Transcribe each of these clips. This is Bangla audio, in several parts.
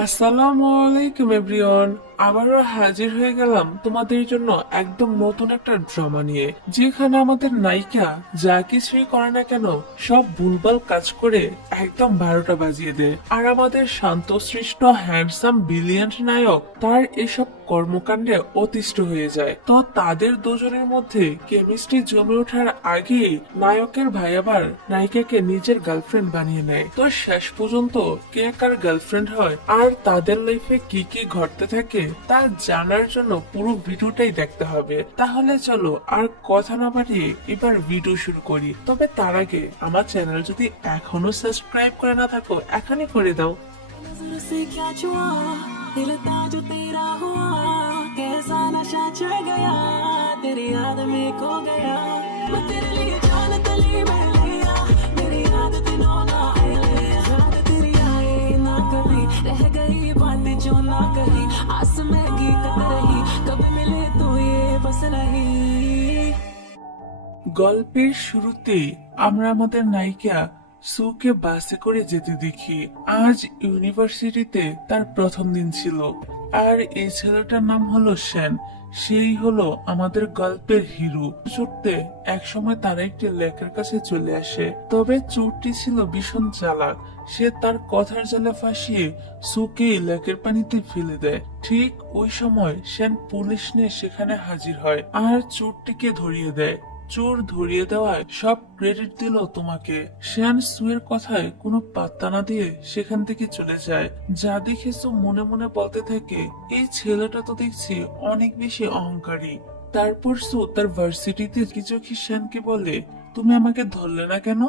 আসসালামু আলাইকুম এভরিওয়ান। আবারও হাজির হয়ে গেলাম তোমাদের জন্য একদম নতুন একটা ড্রামা নিয়ে, যেখানে আমাদের নায়িকা যা কিছুই করে না কেন সব ভুলভাল কাজ করে একদম 12টা বাজিয়ে দেয়, আর আমাদের শান্তশিষ্ট হ্যান্ডসাম ব্রিলিয়ান্ট নায়ক তার এসব কর্মকাণ্ডে অতিষ্ঠ হয়ে যায়। তো তাদের দুজনের মধ্যে কেমিস্ট্রি জমে ওঠার আগে নায়কের ভাই আবার নায়িকাকে নিজের গার্লফ্রেন্ড বানিয়ে নেয়। তো শেষ পর্যন্ত কে কার গার্লফ্রেন্ড হয় আর তাদের লাইফে কি কি ঘটতে থাকে তা জানার জন্য পুরো ভিডিওটাই দেখতে হবে। তাহলে চলো আর কথা না বাড়িয়ে এবার ভিডিও শুরু করি। তবে তার আগে আমার চ্যানেল যদি এখনো সাবস্ক্রাইব করে না থাকো এখনই করে দাও। नजर से क्या छुआ, दिल था जो तेरा हुआ, कैसा नशा चढ़ गया, तेरी याद में खो गया, मैं तेरे लिए जान तली में लिया, मेरी याद दिनों ना आए, याद तेरी आए ना कभी, रह गई बात जो ना कही, आस में गीत रही, कभी मिले तो ये बस नहीं। গল্পের শুরুতেই আমরা আমাদের নায়িকা সুকে বাসে করে যেতে দেখি। আজ ইউনিভার্সিটিতে তার প্রথম দিন ছিল, আর এই ছেলেটার নাম হলো সেন। সেই হলো আমাদের গল্পের হিরো। ছুটতে একসময় তারা একটি লেকের কাছে চলে আসে, তবে চোরটি ছিল ভীষণ চালাক। সে তার কথার জালে ফাঁসিয়ে সুকে লেকের পানিতে ফেলে দেয়। ঠিক ওই সময় সেন পুলিশ নিয়ে সেখানে হাজির হয় আর চোরটিকে ধরিয়ে দেয়। চোর ধরিয়ে দেওয়ায় সব ক্রেডিট দিল তোমাকে। শ্যান সুয়ের কথায় কোনো পাত্তা না দিয়ে সেখান থেকে চলে যায়। যা দেখে সু মনে মনে বলতে থাকে, এই ছেলেটা তো দেখছি অনেক বেশি অহংকারী। তারপর সু তার ভার্সিটিতে কিছু কি শ্যানকে বলে, তুমি আমাকে ধরলে না কেন?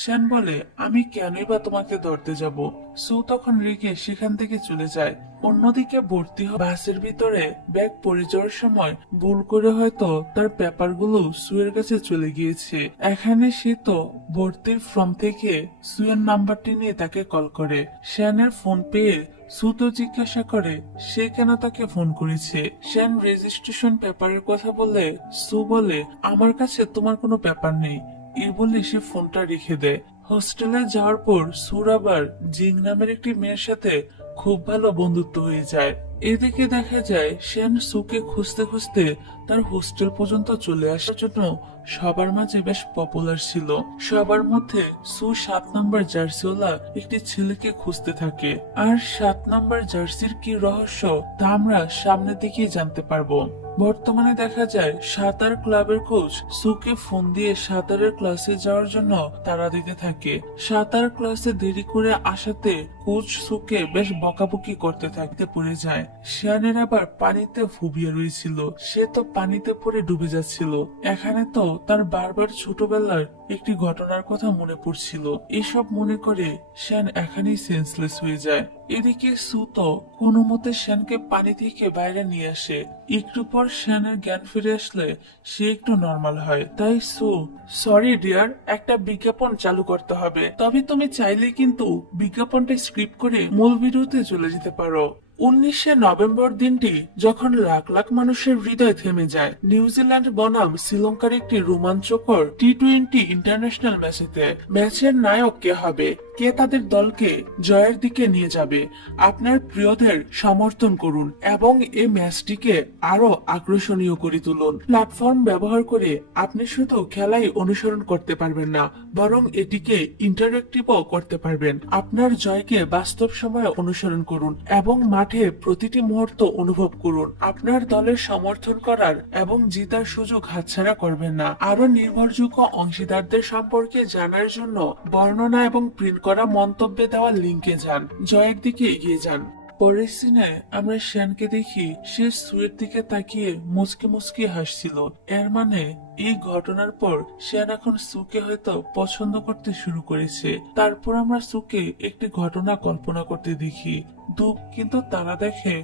শ্যান বলে, আমি কেনই বা তোমাকে ধরতে যাব। সু তখন রেগে সেখান থেকে চলে যায়। অন্যদিকে ভর্তি বাসের ভিতরে ব্যাগ পড়ে যাওয়ার সময় ভুল করে হয়তো তার পেপারগুলো সুয়ের কাছে চলে গিয়েছে। এখানে সে তো ভর্তির ফর্ম থেকে সুয়ের নাম্বারটি নিয়ে তাকে কল করে। শ্যানের ফোন পেয়ে সু তো জিজ্ঞাসা করে সে কেন তাকে ফোন করেছে। শ্যান রেজিস্ট্রেশন পেপারের কথা বলে সু বলে, আমার কাছে তোমার কোনো পেপার নেই। এই বলে সে ফোনটা রেখে দেয়। হোস্টেলে যাওয়ার পর সুর আবার জিং নামের একটি মেয়ের সাথে খুব ভালো বন্ধুত্ব হয়ে যায়। এদিকে দেখা যায় সেন সুকে খুঁজতে খুঁজতে তার হোস্টেল পর্যন্ত চলে আসার জন্য সবার মাঝে বেশ পপুলার ছিল। সবার মধ্যে সু 7 নম্বর জার্সিওয়ালা একটি ছেলেকে খুঁজতে থাকে, আর 7 নম্বর জার্সির কি রহস্য তা আমরা সামনের দিকে জানতে পারবো। বর্তমানে দেখা যায় সাঁতার ক্লাবের কোচ সুকে ফোন দিয়ে সাঁতারের ক্লাসে যাওয়ার জন্য তাড়া দিতে থাকে। সাঁতার ক্লাসে দেরি করে আসাতে কোচ সুকে বেশ বকাবকি করতে থাকতে পড়ে যায়। শিয়ানের আবার পানিতে ফুবিয়ে রয়েছিল, সে তো পানিতে পড়ে ডুবে যাচ্ছিল। এখানে তো তার বারবার ছোটবেলার একটি ঘটনার কথা মনে পড়ছিল। এসব মনে করে শ্যান এখানেই সেন্সলেস হয়ে যায়। এদিকে সু তো কোনো মতে শ্যানকে পানি থেকে বাইরে নিয়ে আসে। একটু পর শ্যানের জ্ঞান ফিরে আসলে সে একটু নর্মাল হয়। তাই সু, সরি ডিয়ার, একটা বিজ্ঞাপন চালু করতে হবে, তবে তুমি চাইলে কিন্তু বিজ্ঞাপনটা স্ক্রিপ্ট করে মূল ভিডিওতে চলে যেতে পারো। 19শে নভেম্বর দিনটি যখন লাখ লাখ মানুষের হৃদয় থেমে যায় নিউজিল্যান্ড বনাম শ্রীলঙ্কার একটি রোমাঞ্চকর টি-20 ইন্টারন্যাশনাল ম্যাচেতে। ম্যাচের নায়ক কে হবে, কে তাদের দলকে জয়ের দিকে নিয়ে যাবে, আপনার প্রিয়দের সমর্থন করুন এবং এই ম্যাচটিকে আরো আকর্ষণীয় করে তুলুন। প্ল্যাটফর্ম ব্যবহার করে আপনি শুধু খেলাই অনুসরণ করতে পারবেন না, বরং এটিকে ইন্টারেক্টিভও করতে পারবেন। আপনার জয়কে বাস্তব সময়ে অনুসরণ করুন এবং মাঠে প্রতিটি মুহূর্ত অনুভব করুন। আপনার দলের সমর্থন করার এবং জিতার সুযোগ হাতছাড়া করবেন না। আরো নির্ভরযোগ্য অংশীদারদের সম্পর্কে জানার জন্য বর্ণনা এবং প্রিন্ট করা মন্তব্যে দেওয়া লিঙ্কে যান। জয়ের দিকে এগিয়ে যান। পরের সিনে আমরা শ্যানকে দেখি সে সুয়ের দিকে তাকিয়ে মুচকি মুচকি হাসছিল। এর মানে এই ঘটনার পর শ্যান এখন সুকে হয়তো পছন্দ করতে শুরু করেছে। তারপর আমরা সুকে একটি ঘটনা কল্পনা করতে দেখি। কিন্তু তারা দেখে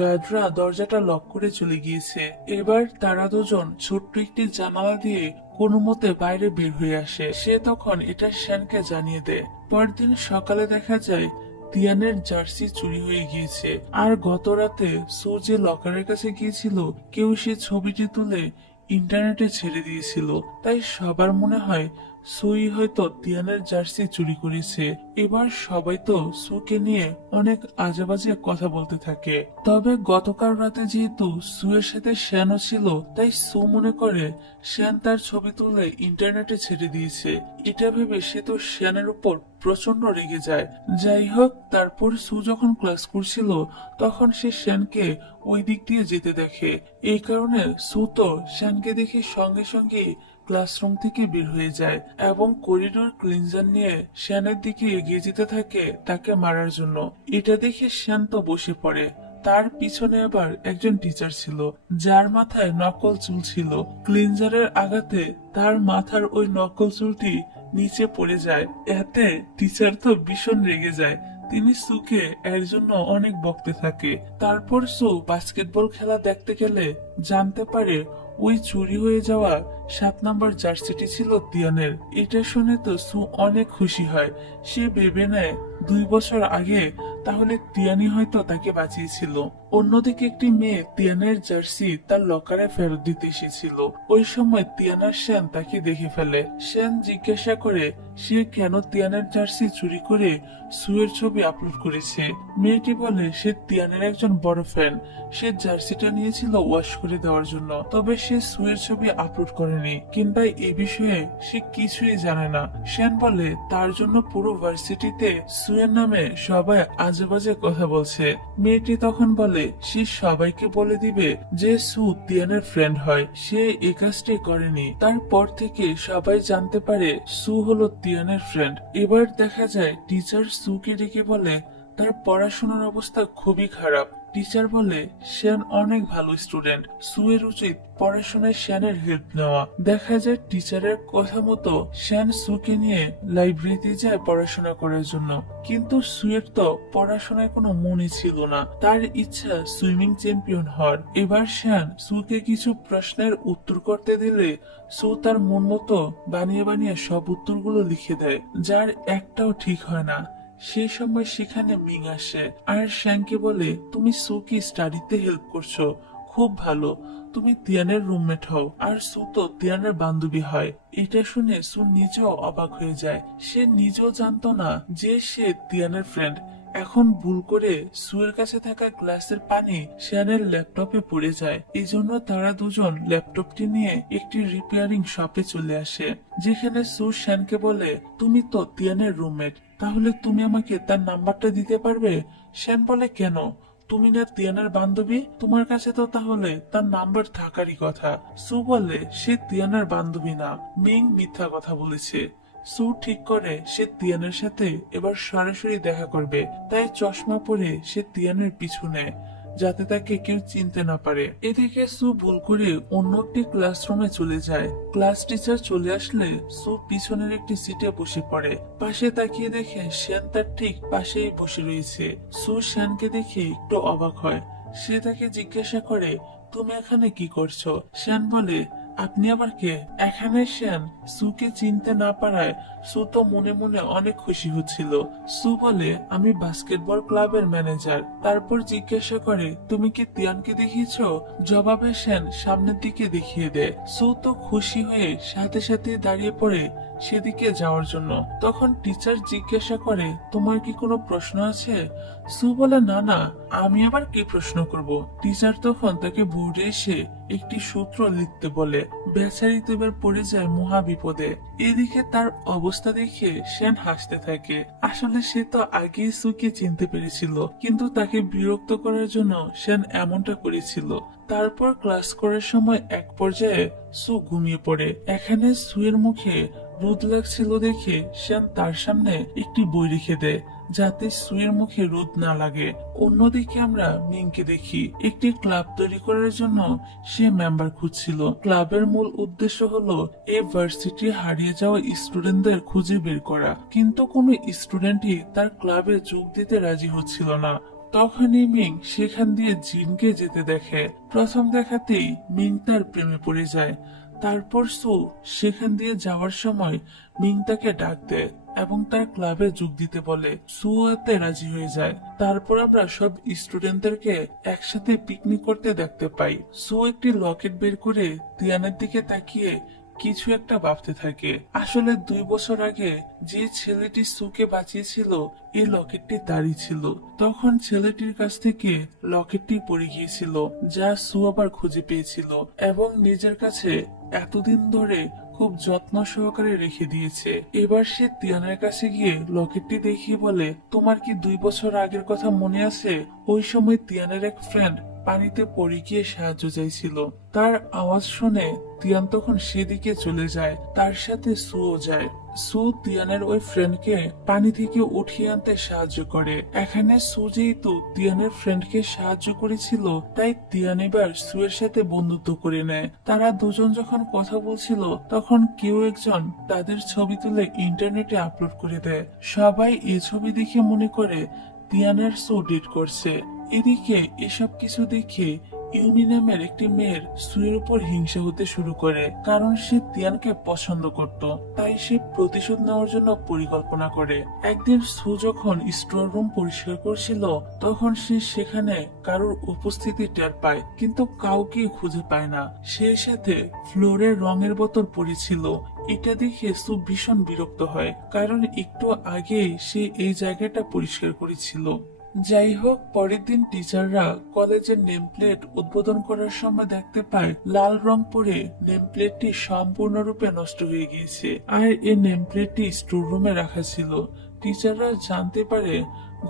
গার্ডরা দরজাটা লক করে চলে গিয়েছে। এবার তারা দুজন ছোট্ট একটি জানালা দিয়ে কোনো মতে বাইরে বের হয়ে আসে। সে তখন এটা শ্যানকে জানিয়ে দেয়। পরদিন সকালে দেখা যায় তিয়ানের জার্সি চুরি হয়ে গিয়েছে, আর গত রাতে সু যে লকারের কাছে গিয়েছিল কেউ সে ছবিটি তুলে ইন্টারনেটে ছেড়ে দিয়েছিল। তাই সবার মনে হয় সুই হয়তো তিয়ানের জার্সি চুরি করেছে। এবার সবাই তো সুকে নিয়ে অনেক আজেবাজে কথা বলতে থাকে। তবে গতকাল রাতে যেহেতু সুয়ের সাথে শ্যানও ছিল, তাই সু মনে করে শ্যান তার ছবি তুলে ইন্টারনেটে ছেড়ে দিয়েছে। এটা ভেবে সে তো শ্যানের উপর প্রচন্ড রেগে যায়। যাই হোক, তারপর সু যখন ক্লাস করছিল তখন সে শ্যানকে ওই দিক দিয়ে যেতে দেখে। এই কারণে সু তো শ্যানকে দেখে সঙ্গে সঙ্গে ক্লাসরুম থেকে বের হয়ে যায় এবং করিডোর ক্লিনজার নিয়ে শ্যানের দিকে এগিয়ে যেতে থাকে তাকে মারার জন্য। এটা দেখে শ্যান তো বসে পড়ে। তার পিছনে আবার একজন টিচার ছিল যার মাথায় নকল চুল ছিল। ক্লিনজারের আঘাতে তার মাথার ওই নকল চুলটি নিচে পড়ে যায়। এতে টিচার তো ভীষণ রেগে যায়। তিনি সুকে এর জন্য অনেক বকতে থাকে। তারপর সু বাস্কেটবল খেলা দেখতে গেলে জানতে পারে ওই চুরি হয়ে যাওয়া 7 নম্বর জার্সিটি ছিল তিয়ানের। এটা শুনে তো সু অনেক খুশি হয়। সে ভেবে নেয় 2 বছর আগে তাহলে তিয়ানি হয়তো তাকে বাঁচিয়েছিল। অন্যদিকে একটি মেয়ে তিয়ানের জার্সি তার লকারে ফেরত দিতে এসেছিল। ওই সময় তিয়ানার শ্যান তাকে দেখে ফেলে। শ্যান জিজ্ঞাসা করে সে কেন তিয়ানের জার্সি চুরি করে সুয়ের ছবি আপলোড করেছে। মেয়েটি বলে সে তিয়ানের একজন বড় ফ্যান। সে জার্সিটা নিয়েছিল ওয়াশ করে দেওয়ার জন্য, তবে সে সুয়ের ছবি আপলোড করেনি কিংবা এ বিষয়ে সে কিছুই জানে না। শ্যান বলে তার জন্য পুরো ভার্সিটিতে সুয়ের নামে সবাই আজেবাজে কথা বলছে। মেয়েটি তখন বলে সে সবাইকে বলে দিবে যে সু তিয়ানের ফ্রেন্ড হয়, সে এই কাজটি করেনি। তারপর থেকে সবাই জানতে পারে সু হলো তিয়ানের ফ্রেন্ড। এবার দেখা যায় টিচার সুকে ডেকে বলে তার পড়াশোনার অবস্থা খুবই খারাপ। টিচার বলে শ্যান অনেক ভালো স্টুডেন্ট, সুয়ের উচিত পড়াশোনায় শ্যানের হেল্প নেওয়া। দেখা যায় টিচারের কথা মতো শ্যান সুকে নিয়ে লাইব্রেরিতে যায় পড়াশোনা করার জন্য। কিন্তু সুয়ের তো পড়াশোনায় কোনো মনই ছিল না। তার ইচ্ছা সুইমিং চ্যাম্পিয়ন হওয়ার। এবার শ্যান সুকে কিছু প্রশ্নের উত্তর করতে দিলে সু তার মন মতো বানিয়ে বানিয়ে সব উত্তরগুলো লিখে দেয়, যার একটাও ঠিক হয় না। সেই সময় সেখানে মিং আসে আর শ্যানকে বলে তুমি সুকে স্টাডিতে হেল্প করছো, খুব ভালো, তুমি তিয়ানের রুমমেট হও। আর সু তো তিয়ানের বান্ধবী হয়। এটা শুনে সু নিজেও অবাক হয়ে যায়। সে নিজেও জানতো না যে সে তিয়ানের ফ্রেন্ড। এখন ভুল করে সুয়ের কাছে থাকা গ্লাসের পানি শ্যানের ল্যাপটপে পড়ে যায়। এই জন্য তারা দুজন ল্যাপটপটি নিয়ে একটি রিপেয়ারিং শপে চলে আসে, যেখানে সু শ্যানকে বলে তুমি তো তিয়ানের রুমমেট, তাহলে তুমি আমাকে তার নাম্বারটা দিতে পারবে? শ্যান বলে কেন, তুমি না তিয়ানের বান্ধবী, তোমার কাছে তো তাহলে তার নাম্বার থাকারই কথা। সু বলে সে তিয়ানের বান্ধবী না, মিং মিথ্যা কথা বলেছে। সু ঠিক করে সে তিয়ানের সাথে এবার সরাসরি দেখা করবে, তাই চশমা পরে সে তিয়ানের পিছু নেয় যাতে তাকে কেউ চিনতে না পারে। এদিকে সু ভুল করে অন্য একটি ক্লাসরুমে চলে যায়। ক্লাস টিচার চলে আসলে সু পিছনের একটি সিটে বসে পড়ে। পাশে তাকিয়ে দেখে শ্যান তার ঠিক পাশেই বসে রয়েছে। সু শ্যানকে দেখে একটু অবাক হয়। সে তাকে জিজ্ঞাসা করে তুমি এখানে কি করছো? শ্যান বলে আপনি আবার কে? এখানে শ্যান সুকে চিনতে না পারায় সু তো মনে মনে অনেক খুশি হচ্ছিল। সু বলে আমি বাস্কেটবল ক্লাবের ম্যানেজার। তারপর জিজ্ঞাসা করে তুমি কি তিয়ানকে দেখিয়েছো? জবাবে শ্যান সামনের দিকে দেখিয়ে দেয়। সু তো খুশি হয়ে সাথে সাথে দাঁড়িয়ে পড়ে সেদিকে যাওয়ার জন্য। তখন টিচার জিজ্ঞাসা করে তোমার কি কোনো প্রশ্ন আছে? সু বলে না না, আমি আবার কি প্রশ্ন করব। টিচার তখন তাকে বোর্ডে এসে একটি সূত্র লিখতে বলে। বেচারি তো এবার পড়ে যায় মহা বিপদে। এদিকে তার অবস্থা দেখে শ্যান হাসতে থাকে। আসলে সে তো আগেই সুকে চিনতে পেরেছিল, কিন্তু তাকে বিরক্ত করার জন্য শ্যান এমনটা করেছিল। তারপর ক্লাস করার সময় এক পর্যায়ে সু ঘুমিয়ে পড়ে। এখানে সুয়ের মুখে রোদ লাগছিল দেখে শ্যান তার সামনে একটি বই রেখে দেয় যাতে সুয়ের মুখে রোদ না লাগে। অন্যদিকে আমরা মিংকে দেখি একটি ক্লাব তৈরি করার জন্য সে মেম্বার খুঁজছিল। ক্লাবের মূল উদ্দেশ্য হলো এই ভার্সিটি হারিয়ে যাওয়া স্টুডেন্টদের খুঁজে বের করা, কিন্তু কোনো স্টুডেন্টই তার ক্লাবে যোগ দিতে রাজি হচ্ছিল না। তখনই মিং সেখান দিয়ে জিনকে যেতে দেখে। প্রথম দেখাতেই মিং তার প্রেমে পড়ে যায়। তারপর সু সেখান দিয়ে যাওয়ার সময় মিং তাকে ডাক দেয় এবং তার ক্লাবে যোগ দিতে বলে। সু এতে রাজি হয়ে যায়। তারপর আমরা সব স্টুডেন্টদেরকে একসাথে পিকনিক করতে দেখতে পাই। সু একটি লকেট বের করে তিয়ানের দিকে তাকিয়ে কিছু একটা ভাবতে থাকে। আসলে 2 বছর আগে যে ছেলেটি সুকে বাঁচিয়েছিল এই লকেটটি তারই ছিল। তখন ছেলেটির কাছ থেকে লকেটটি পড়ে গিয়েছিল, যা সু আবার খুঁজে পেয়েছিল এবং নিজের কাছে এতদিন ধরে খুব যত্ন সহকারে রেখে দিয়েছে। এবার সে তিয়ানের কাছে গিয়ে লকেটটি দেখিয়ে বলে, তোমার কি 2 বছর আগের কথা মনে আছে? ওই সময় তিয়ানের এক ফ্রেন্ড পানিতে পড়ে গিয়ে সাহায্য চাইছিল। তার আওয়াজ শুনে তিয়ান তখন সেদিকে চলে যায়, তার সাথে সুও যায়। সু তিয়ানের ওই ফ্রেন্ডকে পানি থেকে উঠিয়ে আনতে সাহায্য করে। এখানে সু যেহেতু তিয়ানের ফ্রেন্ডকে সাহায্য করেছিল, তাই তিয়ান এবার সুয়ের সাথে বন্ধুত্ব করে নেয়। তারা দুজন যখন কথা বলছিল, তখন কেউ একজন তাদের ছবি তুলে ইন্টারনেটে আপলোড করে দেয়। সবাই এই ছবি দেখে মনে করে তিয়ানের সু ডেট করছে। এদিকে এসব কিছু দেখে ইউমি নামের একটি মেয়ের সুয়ের উপর হিংসা হতে শুরু করে, কারণ সে তিয়ানকে পছন্দ করত। তাই সে প্রতিশোধ নেওয়ার জন্য পরিকল্পনা করে। একদিন সু যখন স্টোর রুম পরিষ্কার করছিল, তখন সে সেখানে কারোর উপস্থিতি টের পায়, কিন্তু কাউকে খুঁজে পায় না। সেই সাথে ফ্লোরে রঙের বোতল পড়েছিল। এটা দেখে সু ভীষণ বিরক্ত হয়, কারণ একটু আগেই সে এই জায়গাটা পরিষ্কার করেছিল। যাই হোক, পরের দিন টিচাররা কলেজের নেম প্লেট উদ্বোধন করার সময় দেখতে পায় লাল রং পরে নেম প্লেটটি সম্পূর্ণরূপে নষ্ট হয়ে গিয়েছে, আর এই নেম প্লেটটি স্টোর রুমে রাখা ছিল। টিচাররা জানতে পারে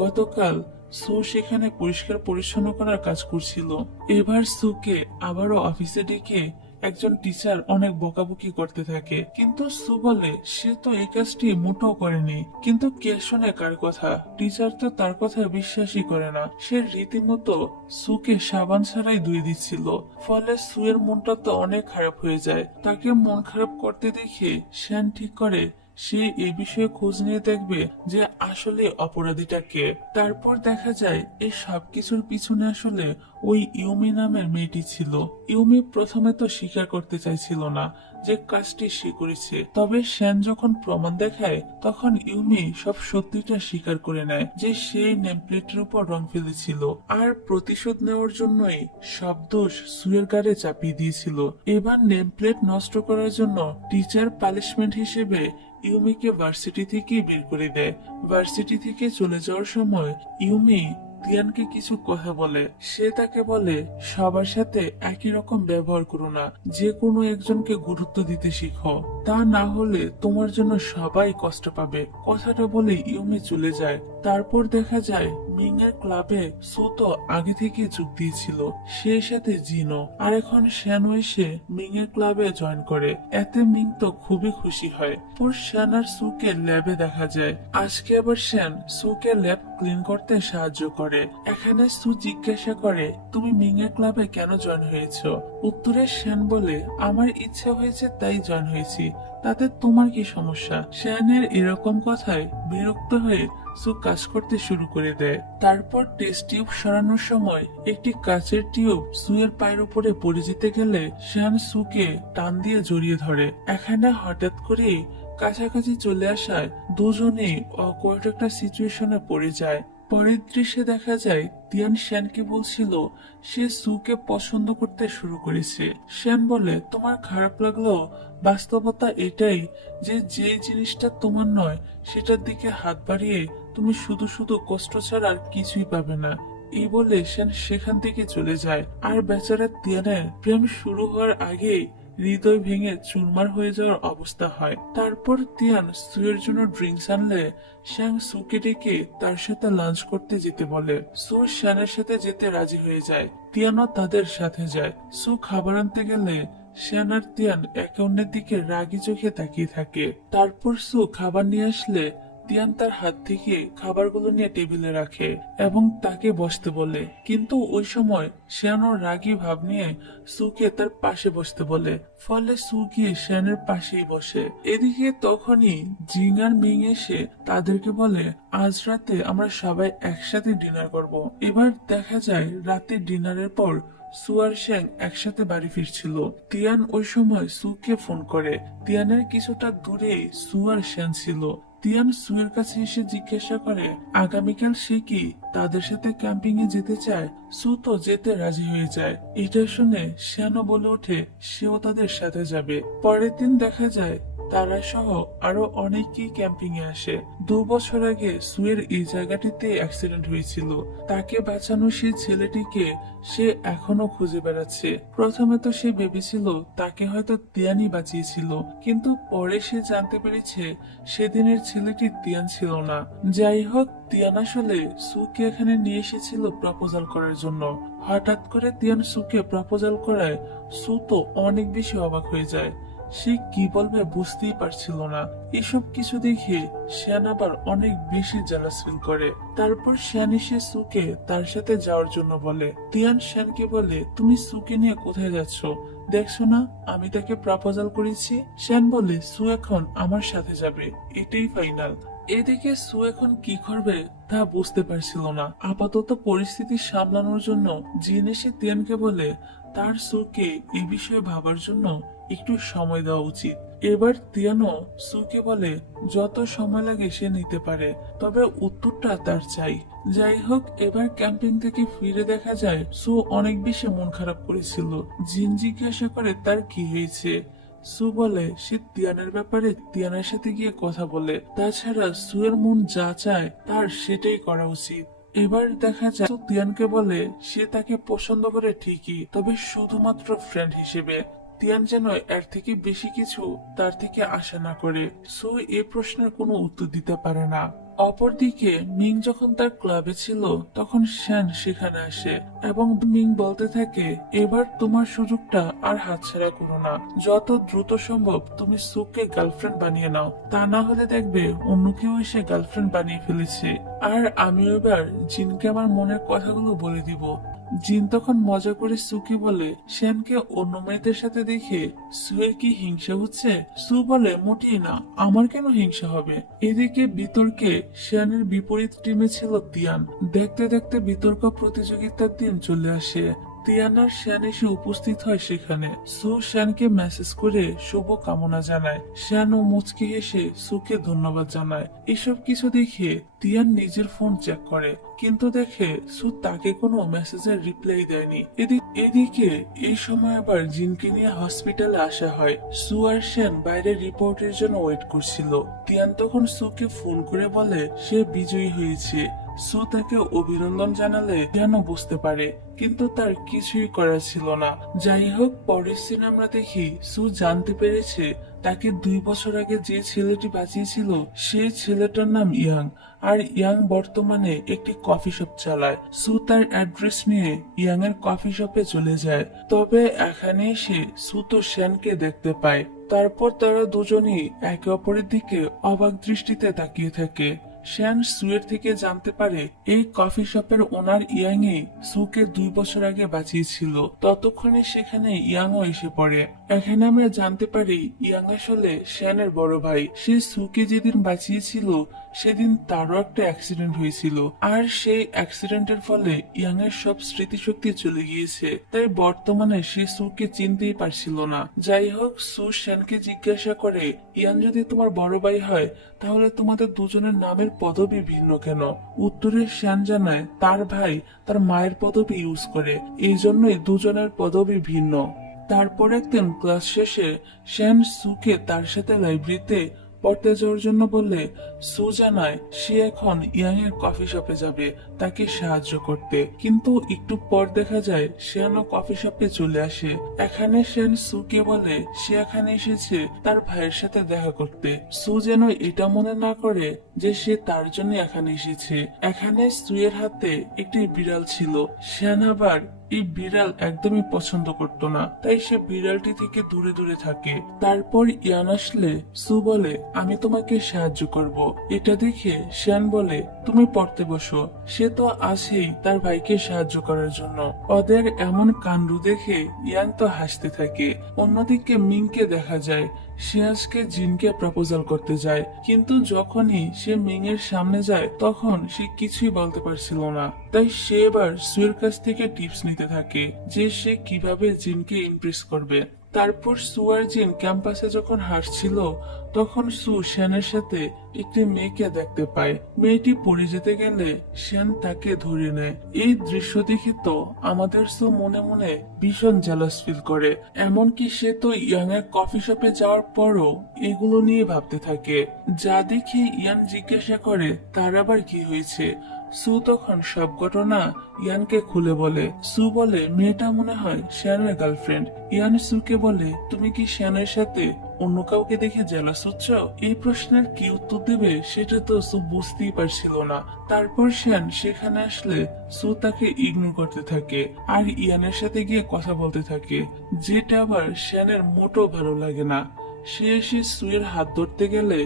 গতকাল সু সেখানে পরিষ্কার পরিচ্ছন্ন করার কাজ করছিল। এবার সুকে আবারও অফিসে ডেকে একজন টিচার অনেক বকাবকি করতে থাকে, কিন্তু সু বলে সে তো এই কাজটি মোটেও করেনি। কিন্তু কে শোনে কার কথা? টিচার তো তার কথা বিশ্বাসই করে না। সে রীতিমতো সুকে সাবান ছাড়াই ধুয়ে দিচ্ছিল। ফলে সুয়ের মনটা তো অনেক খারাপ হয়ে যায়। তাকে মন খারাপ করতে দেখে শ্যান ঠিক করে সে এই বিষয়ে খোঁজ নিয়ে দেখবে যে আসলে অপরাধীটা কে। তারপর দেখা যায় এই সবকিছুর পিছনে আসলে ওই ইউমি নামের মেয়েটি ছিল। ইউমি প্রথমে তো স্বীকার করতে চাইছিল না যে কাজটি সে করেছে, তবে শ্যান যখন প্রমাণ দেখায়, তখন ইউমি সব সত্যিটা স্বীকার করে নেয় যে সেই নেমপ্লেটের উপর রং ফেলেছিল, আর প্রতিশোধ নেওয়ার জন্যই সব দোষ সুয়ের গাড়ে চাপিয়ে দিয়েছিল। এবার নেমপ্লেট নষ্ট করার জন্য টিচার পানিশমেন্ট হিসেবে ইউমিকে ভার্সিটি থেকে বের করে দেয়। ভার্সিটি থেকে চলে যাওয়ার সময় ইউমি তিয়ানকে কিছু কথা বলে। সে তাকে বলে সবার সাথে একই রকম ব্যবহার করো না, যে কোনো একজনকে গুরুত্ব দিতে শিখো, তা না হলে তোমার জন্য সবাই কষ্ট পাবে। কথাটা বলে ইউমি চলে যায়। তারপর দেখা যায় মিং এর ক্লাবে সুতো আগে থেকে যোগ দিয়েছিল, সেই সাথে জিনো, আর এখন শ্যানও এসে মিং এর ক্লাবে জয়েন করে। এতে মিং তো খুবই খুশি হয়। পর শ্যান আর সুকে ল্যাবে দেখা যায়। আজকে আবার শ্যান সুকে ল্যাব ক্লিন করতে সাহায্য করে। এখানে সু জিজ্ঞাসা করে, তুমি মিং এর ক্লাবে কেন জয়েন হয়েছো? উত্তরে শ্যান বলে, আমার ইচ্ছা হয়েছে তাই জয়েন হয়েছি, তাতে তোমার কি সমস্যা? শ্যানের এরকম কথায় বিরক্ত হয়ে সু কাজ করতে শুরু করে দেয়। তারপর টেস্ট টিউব সরানোর সময় একটি কাচের টিউব সুয়ের পায়ের উপরে পড়ে যেতে গেলে শ্যান সুকে টান দিয়ে জড়িয়ে ধরে। এখানে হঠাৎ করে কাছাকাছি চলে আসায় দুজনেই অকওয়ার্ড একটা সিচুয়েশনে পড়ে যায়। পরের দৃশ্যে দেখা যায় তিয়ান শ্যানকে বলছিল সে সুকে পছন্দ করতে শুরু করেছে। শ্যান বলে, তোমার খারাপ লাগলো, বাস্তবতা এটাই যে যে জিনিসটা তোমার নয় সেটার দিকে হাত বাড়িয়ে তুমি শুধু শুধু কষ্ট ছাড়া আর কিছুই পাবে না। এই বলে শ্যান সেখান থেকে চলে যায়। আর বেচারা তিয়ানের প্রেম শুরু হওয়ার আগেই হৃদয় ভেঙে চুরমার হয়ে যাওয়ার অবস্থা হয়। তারপর তিয়ান সুয়ের জন্য ড্রিঙ্কস আনলে শ্যাং সুকে ডেকে তার সাথে লাঞ্চ করতে যেতে বলে। সু শ্যানের সাথে যেতে রাজি হয়ে যায়। তিয়ানও তাদের সাথে যায়। সু খাবার আনতে গেলে শ্যান আর তিয়ান একে অন্যের দিকে রাগি চোখে তাকিয়ে থাকে। তারপর সু খাবার নিয়ে আসলে তিয়ান তার হাত থেকে খাবারগুলো নিয়ে টেবিলে রাখে এবং তাকে বসতে বলে, কিন্তু ওই সময় শ্যানও রাগী ভাব নিয়ে সুকে তার পাশে বসতে বলে। ফলে সু গিয়ে শ্যানের পাশেই বসে। এদিকে তখনই জিং আর মিং এসে তাদেরকে বলে, আজ রাতে আমরা সবাই একসাথে ডিনার করব। এবার দেখা যায় রাতে ডিনারের পর সু আর শ্যাং একসাথে বাড়ি ফিরছিল। তিয়ান ওই সময় সুকে ফোন করে। তিয়ানের কিছুটা দূরে সু আর শ্যান ছিল। তিয়ান সুয়ের কাছে এসে জিজ্ঞাসা করে আগামীকাল সে কি তাদের সাথে ক্যাম্পিং এ যেতে চায়। সু তো যেতে রাজি হয়ে যায়। এটা শুনে শ্যানও বলে ওঠে সেও তাদের সাথে যাবে। পরের দিন দেখা যায় তারা সহ আরো অনেকেই ক্যাম্পিং এ আসে। 2 বছর আগে সুয়ের এই জায়গাটিতে অ্যাক্সিডেন্ট হয়েছিল। তাকে বাঁচানো সেই ছেলেটিকে সে এখনো খুঁজে বেড়াচ্ছে। প্রথমে তো সে ভেবেছিল তাকে হয়তো তিয়ানই বাঁচিয়েছিল, কিন্তু পরে সে জানতে পেরেছে সেদিনের ছেলেটি তিয়ান ছিল না। যাই হোক, তিয়ান আসলে সুকে এখানে নিয়ে এসেছিল প্রপোজাল করার জন্য। হঠাৎ করে তিয়ান সুকে প্রপোজাল করায় সু তো অনেক বেশি অবাক হয়ে যায়। সে কি বলবে বুঝতেই পারছিল না। এসব কিছু দেখে শ্যান আবার অনেক বেশি জেলাস ফিল করে। তারপর শ্যান এসে সুকে তার সাথে যাওয়ার জন্য বলে। তিয়ান শ্যানকে বলে, তুমি সুকে নিয়ে কোথায় যাচ্ছ? দেখছো না আমি তাকে প্রপোজাল করেছি। শ্যান বলে, সু এখন আমার সাথে যাবে, এটাই ফাইনাল। এদিকে সু এখন কি করবে তা বুঝতে পারছিল না। আপাতত পরিস্থিতি সামলানোর জন্য জিন এসে তিয়ানকে বলে তার সুকে এই বিষয়ে ভাবার জন্য একটু সময় দেওয়া উচিত। এবার তিয়ানো সুকে বলে যত সময় লাগে সে নিতে পারে, তবে উত্তরটা তার চাই। যাই হোক, এবার ক্যাম্পিং থেকে ফিরে দেখা যায় সু অনেক বেশি মন খারাপ করেছিল। জিন জিজ্ঞাসা করে তার কি হয়েছে। সু বলে সে তিয়ানের ব্যাপারে তিয়ানের সাথে গিয়ে কথা বলে। তাছাড়া সুয়ের মন যা চায় তার সেটাই করা উচিত। এবার দেখা যায় সু তিয়ানকে বলে সে তাকে পছন্দ করে ঠিকই, তবে শুধুমাত্র ফ্রেন্ড হিসেবে। তিয়ান যেন এর থেকে বেশি কিছু তার থেকে আশা না করে। সো এই প্রশ্নের কোনো উত্তর দিতে পারে না। অপরদিকে মিং যখন তার ক্লাবে ছিল তখন শ্যান সেখানে আসে এবং মিং বলতে থাকে এবার তোমার সুযোগটা আর হাতছাড়া করো না। যত দ্রুত সম্ভব তুমি সুকে গার্লফ্রেন্ড বানিয়ে নাও, তা না হলে দেখবে অন্য কেউ এসে গার্লফ্রেন্ড বানিয়ে ফেলেছে। আর আমি এবার জিনকে আমার মনের কথাগুলো বলে দিব। জিন তখন মজা করে সুকে বলে শ্যানকে অন্য মেয়েদের সাথে দেখে সুয়ের কি হিংসা হচ্ছে? সু বলে মোটেই না, আমার কেন হিংসা হবে। এদিকে বিতর্কে শ্যানের বিপরীত টিমে ছিল তিয়ান। দেখতে দেখতে বিতর্ক প্রতিযোগিতার দিন চলে আসে। তিয়ান আর শ্যান এসে উপস্থিত হয় সেখানে। সু শ্যানকে মেসেজ করে শুভ কামনা জানায়। শ্যান ও মুচকি হেসে সুকে ধন্যবাদ জানায়। এসব কিছু দেখে তিয়ান নিজের ফোন চেক করে, কিন্তু দেখে সু তাকে কোনো মেসেজের রিপ্লাই দেয়নি। এদিকে এই সময় আবার জিনকে নিয়ে হসপিটালে আসা হয়। সু আর শ্যান বাইরে রিপোর্টের জন্য ওয়েট করছিল। তিয়ান তখন সুকে ফোন করে বলে সে বিজয়ী হয়েছে। সু তাকে অভিনন্দন জানালে তিয়ানও বুঝতে পারে, কিন্তু তার কিছুই করার ছিল না। যাই হোক, পরের সিনে আমরা দেখি সু জানতে পেরেছে তাকে 2 বছর আগে যে ছেলেটি বাঁচিয়েছিল সে ছেলেটার নাম ইয়াং। আর ইয়াং বর্তমানে একটি কফি শপ চালায়। সু তার অ্যাড্রেস নিয়ে ইয়াং এর কফি শপে চলে যায়। তবে এখানে এসে সু তো শ্যানকে দেখতে পায়। তারপর তারা দুজনেই একে অপরের দিকে অবাক দৃষ্টিতে তাকিয়ে থাকে। শ্যান সুয়ের থেকে জানতে পারে এই কফি শপের ওনার ইয়াংই সুকে 2 বছর আগে বাঁচিয়েছিল। ততক্ষণে সেখানে ইয়াংও এসে পড়ে। এখানে আমরা জানতে পারি ইয়াং আসলে শ্যানের বড় ভাই। সে সুকে যেদিন বাঁচিয়েছিল সেদিন তারও একটা অ্যাক্সিডেন্ট হয়েছিল, আর সেই অ্যাক্সিডেন্টের ফলে ইয়াং এর সব স্মৃতিশক্তি চলে গিয়েছে। তাই বর্তমানে সে সুকে চিনতেই পারছিল না। যাই হোক, সু শ্যানকে জিজ্ঞাসা করে ইয়াং যদি তোমার বড় ভাই হয় তাহলে তোমাদের দুজনের নামের পদবি ভিন্ন কেন? উত্তরে শ্যান জানায় তার ভাই তার মায়ের পদবি ইউজ করে, এই জন্যই দুজনের পদবি ভিন্ন। তারপর একদিন ক্লাস শেষে শ্যান সুকে তার সাথে লাইব্রেরিতে পড়তে যাওয়ার জন্য বললে সু জানায় সে এখন ইয়াং এর কফি শপে যাবে তাকে সাহায্য করতে। কিন্তু একটু পর দেখা যায় শ্যানও কফি শপে চলে আসে। এখানে শ্যান সুকে বলে সে এখানে এসেছে তার ভাইয়ের সাথে দেখা করতে। সু যেন এটা মনে না করে যে সে তার জন্য এখানে এসেছে। এখানে সুয়ের হাতে একটি বিড়াল ছিল। শ্যান আবার এই বিড়াল একদমই পছন্দ করত না, তাই সে বিড়ালটি থেকে দূরে দূরে থাকে। তারপর ইয়ান আসলে সু বলে আমি তোমাকে সাহায্য করব। এটা দেখে শ্যান বলে তুমি পড়তে বসো। সে তো আছেই তার ভাইকে সাহায্য করার জন্য। ওদের এমন কাণ্ড দেখে ইয়ান তো হাসতে থাকে। অন্যদিকে মিংকে দেখা যায় সে আজকে জিনকে প্রপোজাল করতে যায়, কিন্তু যখনই সে মিং এর সামনে যায় তখন সে কিছুই বলতে পারছিল না। তাই সে এবার সুয়ের কাছ থেকে টিপস নিতে থাকে যে সে কিভাবে জিনকে ইমপ্রেস করবে। তারপর সু আর জিন ক্যাম্পাসে যখন হাঁটছিল তখন সু শ্যানের সাথে একটি মেয়েকে দেখতে পায়। মেয়েটি পড়ে যেতে গেলে শ্যান তাকে ধরে নেয়। এই দৃশ্য দেখে তো আমাদের সু মনে মনে ভীষণ জেলাস ফিল করে। এমনকি সে তো ইয়াং এর কফি শপে যাওয়ার পরও এগুলো নিয়ে ভাবতে থাকে। যা দেখে ইয়ান জিজ্ঞাসা করে তার আবার কি হয়েছে। সু তখন সব ঘটনা ইয়ানকে খুলে বলে। সু বলে মেয়েটা মনে হয় শ্যানের গার্লফ্রেন্ড। ইয়ান সুকে বলে তুমি কি শ্যানের সাথে অন্য কাউকে দেখে জেলাস হচ্ছ? এই প্রশ্নের কি উত্তর দেবে সেটা তো সু বুঝতেই পারছিল না। তারপর শ্যান সেখানে আসলে সু তাকে ইগনোর করতে থাকে আর ইয়ানের সাথে গিয়ে কথা বলতে থাকে, যেটা আবার শ্যানের মোটো ভালো লাগে না। সে এসে সুয়ের হাত ধরতে গেলে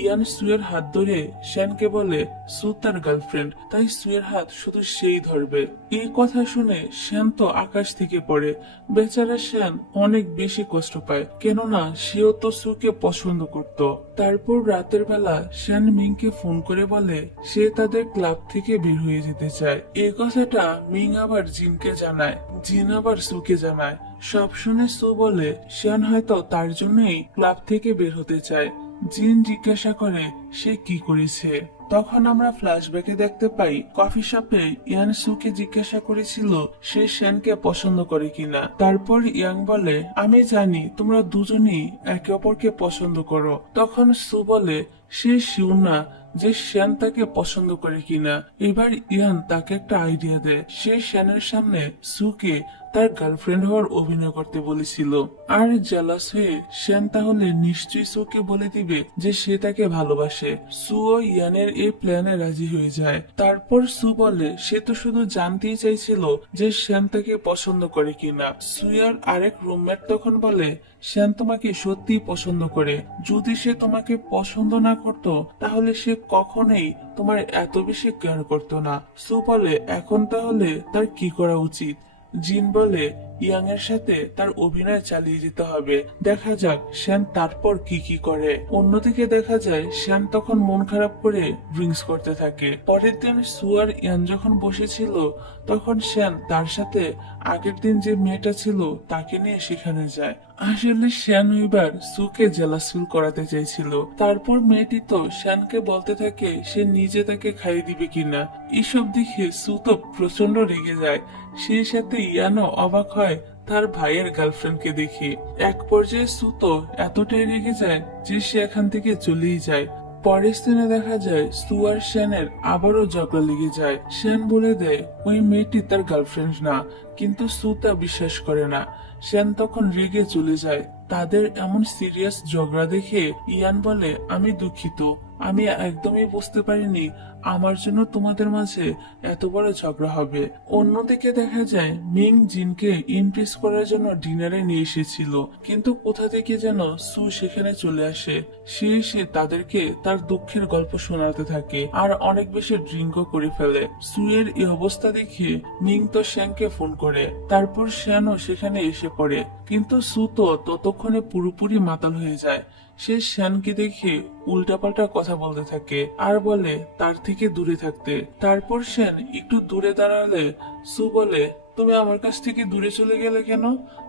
ইয়ান সুয়ের হাত ধরে শ্যানকে বলে সু তার গার্লফ্রেন্ড, তাই সুয়ের হাত শুধু সেই ধরবে। এই কথা শুনে শ্যান তো আকাশ থেকে পড়ে। বেচারা শ্যান অনেক বেশি কষ্ট পায়, কেননা সেও তো সুকে পছন্দ করত। তারপর রাতের বেলা শ্যান মিংকে ফোন করে বলে সে তাদের ক্লাব থেকে বের হয়ে যেতে চায়। এই কথাটা মিং আবার জিনকে জানায়, জিন আবার সুকে জানায়। সব শুনে সু বলে শ্যান হয়তো তার জন্যই ক্লাব থেকে বের হতে চায়। জিন জিজ্ঞাসা করে সে কি করেছে। তখন আমরা ফ্ল্যাশব্যাকে দেখতে পাই কফি শপে ইয়ান সুকে জিজ্ঞাসা করেছিল সে শ্যানকে পছন্দ করে কিনা। তারপর ইয়াং বলে আমি জানি তোমরা দুজনই একে অপরকে পছন্দ করো। তখন সু বলে সে শিওর না যে শ্যান তাকে পছন্দ করে কিনা। এবার ইয়ান তাকে একটা আইডিয়া দেয়। সে শ্যানের সামনে সুকে তার গার্লফ্রেন্ড হওয়ার অভিনয় করতে বলেছিল। আর জেলাস হয়ে শ্যান তাহলে নিশ্চয়ই সুকে বলে দিবে যে সে তাকে ভালোবাসে। সু ও ইয়ানের এই প্ল্যানে রাজি হয়ে যায়। তারপর সু বলে সে তো শুধু জানতেই চাইছিল যে শ্যান তাকে পছন্দ করে কিনা। সুয়ার আরেক রুমমেট তখন বলে শ্যান তোমাকে সত্যি পছন্দ করে। যদি সে তোমাকে পছন্দ না করত তাহলে সে কখনোই তোমার এত বেশি কেয়ার করতো না। সু বলে এখন তাহলে তার কি করা উচিত। জিন বলে ইয়াং এর সাথে তার অভিনয় চালিয়ে যেতে হবে, দেখা যাক শ্যান তারপর কি কি করে। অন্যদিকে দেখা যায় শ্যান তখন মন খারাপ করে ড্রিঙ্কস করতে থাকে। পরের দিন সু আর ইয়ান যখন বসেছিল তখন শ্যান তার সাথে আগের দিন যে মেয়েটা ছিল তাকে নিয়ে সেখানে যায়। আসলে শ্যান এবার সুকে জেলাস ফিল করাতে চাইছিল। তারপর মেয়েটি তো শ্যানকে বলতে থাকে সে নিজে তাকে খাইয়ে দিবে কিনা। এসব দেখে সু তো প্রচন্ড রেগে যায়। সেই সাথে ইয়ানও অবাক হয় তার ভাইয়ের গার্লফ্রেন্ডকে দেখে। এক পর্যায়ে সু তো এতটাই রেগে যায় যে সে এখান থেকে চলেই যায়। পরের দিনে দেখা যায় সু আর শ্যানের আবারও ঝগড়া লেগে যায়। শ্যান বলে দেয় ওই মেয়েটি তার গার্লফ্রেন্ড না, কিন্তু সু তা বিশ্বাস করে না। শ্যান তখন রেগে চলে যায়। তাদের এমন সিরিয়াস ঝগড়া দেখে ইয়ান বলে আমি দুঃখিত, আমি একদমই বুঝতে পারিনি আমার জন্য তোমাদের মাঝে এত বড় ঝগড়া হবে। অন্যদিকে দেখা যায় মিং জিনকে ইমপ্রেস করার জন্য ডিনারে নিয়ে এসেছিল, কিন্তু কোথা থেকে যেন সু সেখানে চলে আসে। সে এসে তাদেরকে তার দুঃখের গল্প শোনাতে থাকে আর অনেক বেশি ড্রিঙ্কও করে ফেলে। সু এর এই অবস্থা দেখে মিং তো শ্যানকে ফোন করে। তারপর শ্যানও সেখানে এসে পড়ে, কিন্তু সু তো ততক্ষণে পুরোপুরি মাতাল হয়ে যায়। সে শ্যানকে দেখে উল্টাপাল্টা কথা বলতে থাকে আর বলে তার থেকে দূরে থাকতে। তারপর শ্যান একটু দূরে দাঁড়ালে সু বলে তুমি আমার কাছ থেকে দূরে চলে গেলে কেন?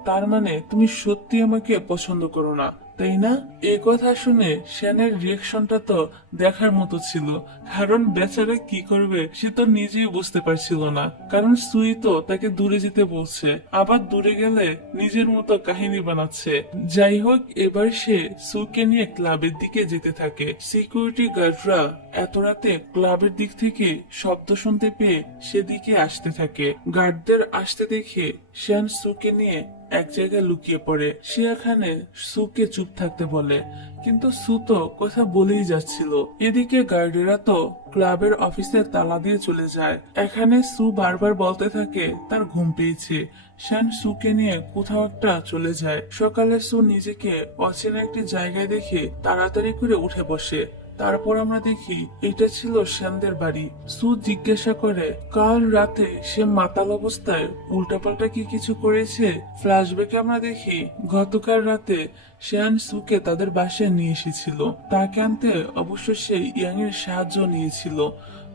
তার মানে তুমি সত্যি আমাকে পছন্দ করো না, তাই না? এই কথা শুনে শ্যানের রিয়াকশনটা তো দেখার মতো ছিল, কারণ বেচারা কি করবে সে তো নিজেই বুঝতে পারছিল না। কারণ সুই তো তাকে দূরে যেতে বলছে, আবার দূরে গেলে নিজের মতো কাহিনী বানাচ্ছে। যাই হোক, এবার সে সুকে নিয়ে ক্লাবের দিকে যেতে থাকে। সিকিউরিটি গার্ডরা এত রাতে ক্লাবের দিক থেকে শব্দ শুনতে পেয়ে সেদিকে আসতে থাকে। গার্ডদের আসতে দেখে শ্যান সুকে নিয়ে এক জায়গায় লুকিয়ে পড়ে। সে এখানে সুকে চুপ থাকতে বলে, কিন্তু সু তো কথা বলেই যাচ্ছিল। এদিকে গার্ডেরা তো ক্লাবের অফিসে তালা দিয়ে চলে যায়। এখানে সু বারবার বলতে থাকে তার ঘুম পেয়েছে। শ্যান সুকে নিয়ে কোথাও একটা চলে যায়। সকালে সু নিজেকে অচেনা একটি জায়গায় দেখে তাড়াতাড়ি করে উঠে বসে। তারপর আমরা দেখি এটা ছিল শ্যানদের বাড়ি। সু জিজ্ঞাসা করে কাল রাতে সে মাতাল অবস্থায় উল্টাপাল্টা কি কিছু করেছে। ফ্ল্যাশব্যাকে আমরা দেখি গতকাল রাতে শ্যান সুকে তাদের বাসায় নিয়ে এসেছিল। তাকে আনতে অবশ্য সে ইয়াং এর সাহায্য নিয়েছিল।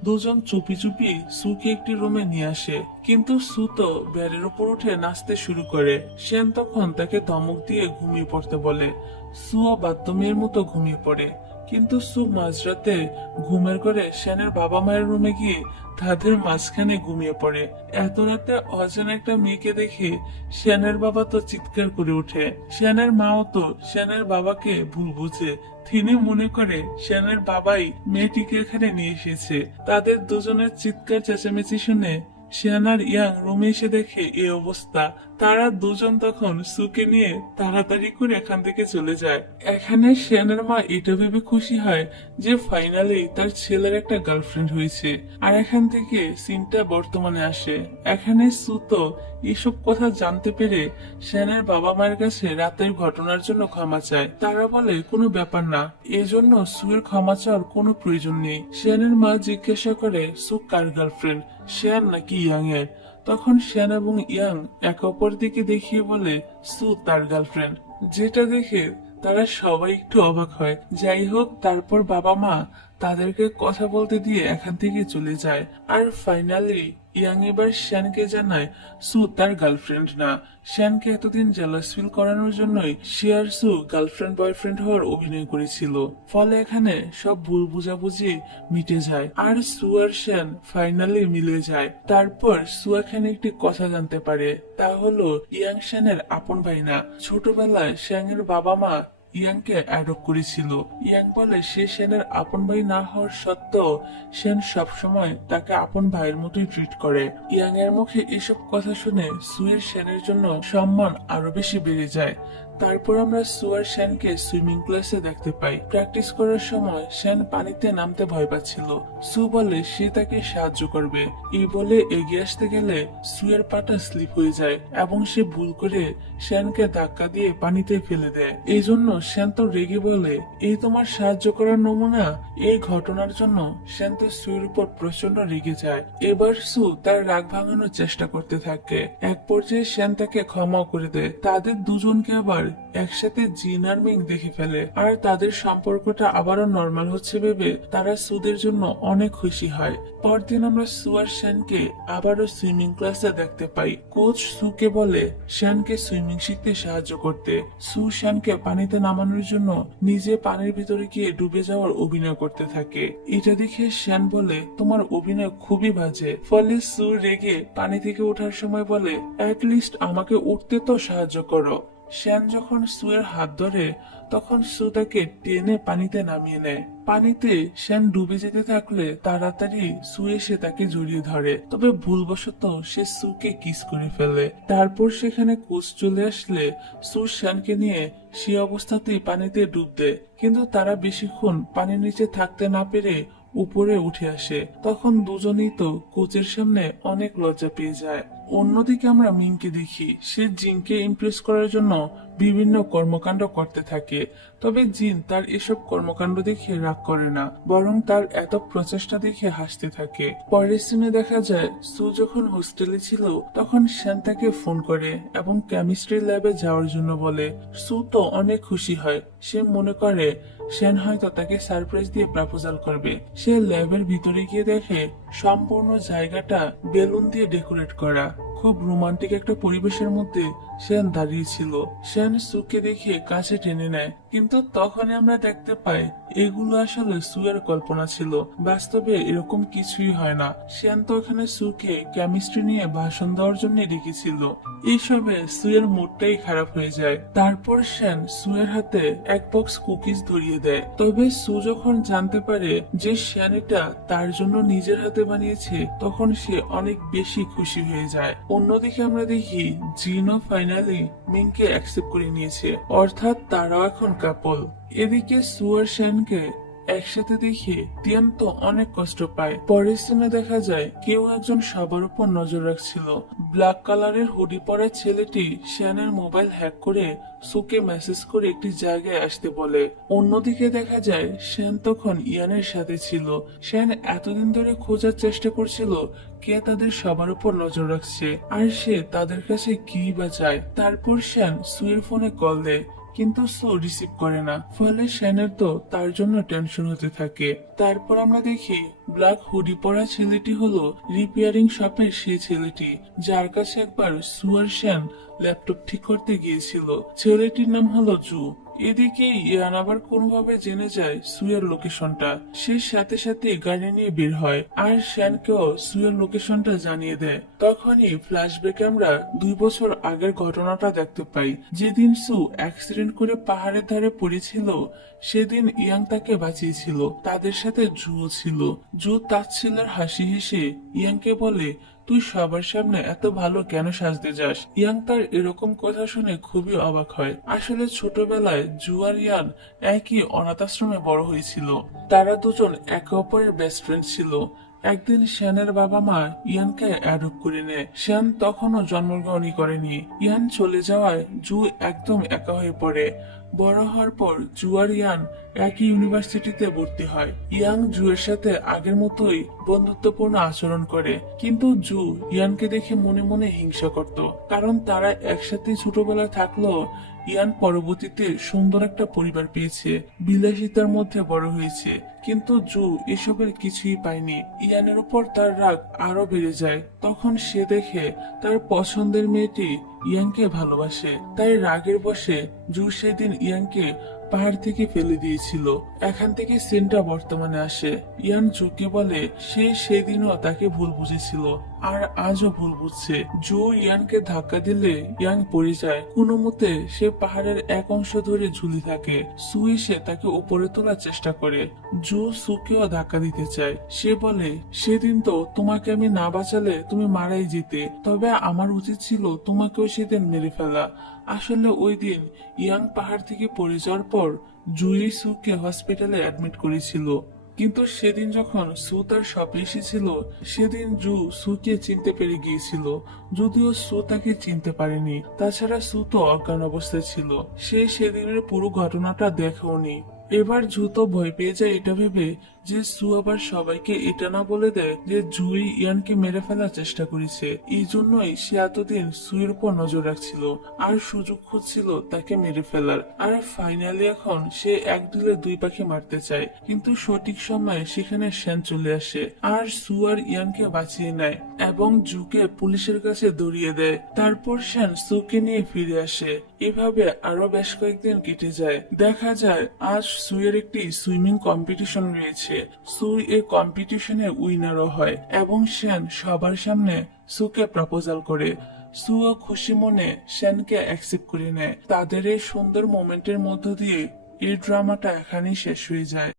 দুজন চুপি চুপি সুকে একটি রুমে নিয়ে আসে, কিন্তু সু তো বেডের উপর উঠে নাচতে শুরু করে। সেন তখন তাকে ধমক দিয়ে ঘুমিয়ে পড়তে বলে। সুও বাথরুমের মতো ঘুমিয়ে পড়ে, কিন্তু সু মাঝরাতে ঘুমের ঘরে সেনের বাবা মায়ের রুমে গিয়ে তাদের মাঝখানে ঘুমিয়ে পড়ে। এত রাতে অজানা একটা মেয়েকে দেখে সেনের বাবা তো চিৎকার করে ওঠে। সেনের মাও তো সেনের বাবাকে ভুল বুঝে, তিনি মনে করে সেনের বাবাই মেয়েটিকে এখানে নিয়ে এসেছে। তাদের দুজনের চিৎকার চেঁচামেচি শুনে শিয়ান আর ইয়াং রুমে এসে দেখে এই অবস্থা। তারা দুজন তখন সুকে নিয়ে তাড়াতাড়ি করে এখান থেকে চলে যায়। এখানে শিয়ানের মা এটা ভেবে খুশি হয় যে ফাইনালি তার ছেলের একটা গার্লফ্রেন্ড হয়েছে। আর এখান থেকে সিনটা বর্তমানে আসে। এখানে সু তো এসব কথা জানতে পেরে শিয়ানের বাবা মায়ের কাছে রাতের ঘটনার জন্য ক্ষমা চায়। তারা বলে কোনো ব্যাপার না, এজন্য সুয়ের ক্ষমা চাওয়ার কোনো প্রয়োজন নেই। শিয়ানের মা জিজ্ঞাসা করে সু কার গার্লফ্রেন্ড, শিয়ান নাকি ইয়াং এর? তখন শিয়ান এবং ইয়াং একে অপর দিকে দেখিয়ে বলে সু তার গার্লফ্রেন্ড, যেটা দেখে তারা সবাই একটু অবাক হয়। যাই হোক, তারপর বাবা মা তাদেরকে কথা বলতে দিয়ে এখান থেকে চলে যায়। আর ফাইনালি ইয়াং এবার শ্যানকে জানায় সু তার গার্লফ্রেন্ড না। শ্যানকে এতদিন জেলাস ফিল করানোর জন্যই সে আর সু গার্লফ্রেন্ড বয়ফ্রেন্ড হওয়ার অভিনয় করেছিল। ফলে এখানে সব ভুল বুঝাবুঝি মিটে যায় আর সু আর শ্যান ফাইনালি মিলে যায়। তারপর সু এখানে একটি কথা জানতে পারে, তা হলো ইয়াং শ্যানের আপন ভাই না। ছোটবেলায় শ্যানের বাবা মা ইয়াংকে অ্যাডপ্ট করেছিল। ইয়াং বলে সে সেনের আপন ভাই না হওয়ার সত্ত্বেও সেন সবসময় তাকে আপন ভাইয়ের মতোই ট্রিট করে। ইয়াং এর মুখে এসব কথা শুনে সুয়ের সেনের জন্য সম্মান আরো বেশি বেড়ে যায়। তারপর আমরা সু আর শ্যানকে সুইমিং ক্লাসে দেখতে পাই। প্র্যাকটিস করার সময় শ্যান পানিতে নামতে ভয় পাচ্ছিল। সু বলে সে তাকে সাহায্য করবে। এই বলে এগিয়ে আসতে গেলে সুয়ের পাটা স্লিপ হয়ে যায় এবং সে ভুল করে শ্যানকে ধাক্কা দিয়ে পানিতে ফেলে দেয়। এই জন্য শ্যান তো রেগে বলে, এই তোমার সাহায্য করার নমুনা? এই ঘটনার জন্য শ্যান তো সুয়ের উপর প্রচন্ড রেগে যায়। এবার সু তার রাগ ভাঙানোর চেষ্টা করতে থাকে। এক পর্যায়ে শ্যান তাকে ক্ষমা করে দেয়। তাদের দুজনকে আবার একসাথে জিন আর মিং দেখে ফেলে আর তাদের সম্পর্কটা আবারও নর্মাল হচ্ছে ভেবে তারা সুদের জন্য অনেক খুশি হয়। পরদিন আমরা সু আর শ্যানকে আবারও সুইমিং ক্লাসে দেখতে পাই। কোচ সুকে বলে শ্যানকে সুইমিং শিখতে সাহায্য করতে। সু শ্যানকে পানিতে নামানোর জন্য নিজে পানির ভিতরে গিয়ে ডুবে যাওয়ার অভিনয় করতে থাকে। এটা দেখে শ্যান বলে তোমার অভিনয় খুবই বাজে। ফলে সু রেগে পানি থেকে ওঠার সময় বলে অ্যাটলিস্ট আমাকে উঠতে তো সাহায্য করো। শ্যান যখন সুয়ের হাত ধরে তখন সু তাকে টেনে পানিতে নামিয়ে নেয়। পানিতে শ্যান ডুবে যেতে থাকলে তাড়াতাড়ি সু এসে তাকে জড়িয়ে ধরে, তবে ভুলবশত সে সুকে কিস করে ফেলে। তারপর সেখানে কোচ চলে আসলে সু শ্যানকে নিয়ে সে অবস্থাতেই পানিতে ডুব দেয়, কিন্তু তারা বেশিক্ষণ পানির নিচে থাকতে না পেরে উপরে উঠে আসে। তখন দুজনেই তো কোচের সামনে অনেক লজ্জা পেয়ে যায়। অন্যদিকে আমরা মিংকে দেখি সে জিনকে ইমপ্রেস করার জন্য বিভিন্ন কর্মকাণ্ড করতে থাকে। তবে জিন তার এসব কর্মকাণ্ড দেখে রাগ করে না, বরং তার এত প্রচেষ্টা দেখে হাসতে থাকে। পরের সিনে দেখা যায় সু যখন হোস্টেলে ছিল তখন শ্যান তাকে ফোন করে এবং কেমিস্ট্রি ল্যাবে যাওয়ার জন্য বলে। সু তো অনেক খুশি হয়। সে মনে করে শ্যান হয়তো তাকে সারপ্রাইজ দিয়ে প্রপোজাল করবে। সে ল্যাবের ভিতরে গিয়ে দেখে সম্পূর্ণ জায়গাটা বেলুন দিয়ে ডেকোরেট করা। খুব রোমান্টিক একটা পরিবেশের মধ্যে শ্যান দাঁড়িয়ে ছিল। শ্যান সুকে দেখে কাছে টেনে নেয়, কিন্তু তখনই আমরা দেখতে পাই এগুলো আসলে সুয়ের কল্পনা ছিল। বাস্তবে এরকম কিছুই হয় না। শ্যান তো ওখানে সুকে কেমিস্ট্রি নিয়ে ভাষণ দেওয়ার জন্য ডেকেছিল। এইসবে সুয়ের মুডটাই খারাপ হয়ে যায়। তারপর শ্যান সুয়ের হাতে এক বক্স কুকিজ ধরিয়ে দেয়। তবে সু যখন জানতে পারে যে শ্যান এটা তার জন্য নিজের হাতে বানিয়েছে তখন সে অনেক বেশি খুশি হয়ে যায়। অন্যদিকে আমরা দেখি জিনও ফাইনালি মিংকে অ্যাকসেপ্ট করে নিয়েছে, অর্থাৎ তারাও এখন কাপল। এদিকে সু আর শ্যানকে একসাথে দেখে তিয়ান তো অনেক কষ্ট পায়। পরের সিনে দেখা যায় কেউ একজন সবার উপর নজর রাখছিল। ব্ল্যাক কালারের হুডি পরা ছেলেটি শ্যানের মোবাইল হ্যাক করে সুকে মেসেজ করে একটি জায়গায় আসতে বলে। অন্যদিকে দেখা যায় শ্যান তখন ইয়ানের সাথে ছিল। শ্যান এতদিন ধরে খোঁজার চেষ্টা করছিল কে তাদের সবার উপর নজর রাখছে আর সে তাদের কাছে কি বা চায়। তারপর শ্যান সুয়ের ফোনে কল দেয়, কিন্তু সু রিসিভ করে না, ফলে শ্যানের তো তার জন্য টেনশন হতে থাকে। তারপর আমরা দেখি ব্ল্যাক হুডি পরা ছেলেটি হলো রিপেয়ারিং শপের সেই ছেলেটি যার কাছে একবার সু আর শ্যান ল্যাপটপ ঠিক করতে গিয়েছিল। ছেলেটির নাম হলো জু। এদিকে ইয়ান আবার কোনোভাবে জেনে যায় সুয়ের লোকেশনটা। সে সাথে সাথে গাড়ি নিয়ে বের হয় আর শ্যানকেও সুয়ের লোকেশনটা জানিয়ে দেয়। তখনই ফ্ল্যাশব্যাকে আমরা 2 বছর আগের ঘটনাটা দেখতে পাই। যেদিন সু অ্যাক্সিডেন্ট করে পাহাড়ের ধারে পড়েছিল, সেদিন ইয়াং তাকে বাঁচিয়েছিল। তাদের সাথে জুও ছিল। জু তাচ্ছিল্যের হাসি হেসে ইয়াংকে বলে, তুই সবার সামনে এত ভালো কেন সাজতে যাস? ইয়াং তার এরকম কথা শুনে খুবই অবাক হয়। আসলে ছোটবেলায় জু আর ইয়ান একই অনাথ আশ্রমে বড় হয়েছিল। তারা দুজন একে অপরের বেস্ট ফ্রেন্ড ছিল। একদিন শ্যানের বাবা মা ইয়ানকে অ্যাডপ্ট করে নেয়। শ্যান তখনও জন্মগ্রহণই করেনি। ইয়ান চলে যাওয়ায় জু একদম একা হয়ে পড়ে। বড় হওয়ার পর জু আর ইয়ান একই ইউনিভার্সিটিতে ভর্তি হয়। ইয়াং জুয়ের সাথে আগের মতোই বন্ধুত্বপূর্ণ আচরণ করে, কিন্তু জু ইয়ানকে দেখে মনে মনে হিংসা করত, কারণ তারা একসাথে ছোটবেলায় থাকলেও ইয়ান পরবর্তীতে সুন্দর একটা পরিবার পেয়েছে, বিলাসিতার মধ্যে বড় হয়েছে। কিন্তু জু এসবের কিছুই পায়নি। ইয়ানের উপর তার রাগ আরো বেড়ে যায়। তখন সে দেখে তার পছন্দের মেয়েটি ইয়াংকে ভালোবাসে। তাই রাগের বশে জু সেদিন ইয়াংকে পাহাড় থেকে ফেলে দিয়েছিল। এখান থেকে সিনটা বর্তমানে আসে। ইয়ান জুকে বলে সে সেদিনও তাকে ভুল বুঝেছিল আর আজও ভুল বুঝছে। জু ইয়ানকে ধাক্কা দিলে ইয়াং পড়ে যায়। কোনো মতে সে পাহাড়ের এক অংশ ধরে ঝুলে থাকে। সু এসে তাকে উপরে তোলার চেষ্টা করে। জু সুকেও ধাক্কা দিতে চায়। সে বলে, সেদিন তো তোমাকে আমি না বাঁচালে তুমি মারাই যেতে, তবে আমার উচিত ছিল তোমাকেও সেদিন মেরে ফেলা। আসলে ওই দিন ইয়াং পাহাড় থেকে পড়ে যাওয়ার পর জুই সুকে হসপিটালে অ্যাডমিট করেছিল। কিন্তু সেদিন যখন সু তার শপে এসেছিল, সেদিন জু সুকে চিনতে পেরে গিয়েছিল, যদিও সু তাকে চিনতে পারেনি। তাছাড়া সু তো অজ্ঞান অবস্থায় ছিল, সে সেদিনের পুরো ঘটনাটা দেখেওনি। এবার জু তো ভয় পেয়ে যায় এটা ভেবে যে সু আবার সবাইকে এটা না বলে দেয় যে জুই ইয়ানকে মেরে ফেলার চেষ্টা করেছে। এই জন্যই সে এতদিন সুয়ের উপর নজর রাখছিল আর সুযোগ খুঁজছিল তাকে মেরে ফেলার। আর ফাইনালি এখন সে এক ঢিলে দুই পাখি মারতে চায়, কিন্তু সঠিক সময়ে সেখানে শ্যান চলে আসে আর সু আর ইয়ানকে বাঁচিয়ে নেয় এবং জুকে পুলিশের কাছে দৌড়িয়ে দেয়। তারপর শ্যান সুকে নিয়ে ফিরে আসে। এভাবে আরো বেশ কয়েকদিন কেটে যায়। দেখা যায় আজ সুয়ের একটি সুইমিং কম্পিটিশন রয়েছে। সু এই কম্পিটিশনে উইনারও হয় এবং শ্যান সবার সামনে সুকে প্রপোজাল করে। সুও খুশি মনে শ্যানকে অ্যাকসেপ্ট করে নেয়। তাদের এই সুন্দর মোমেন্টের মধ্য দিয়ে এই ড্রামাটা এখানেই শেষ হয়ে যায়।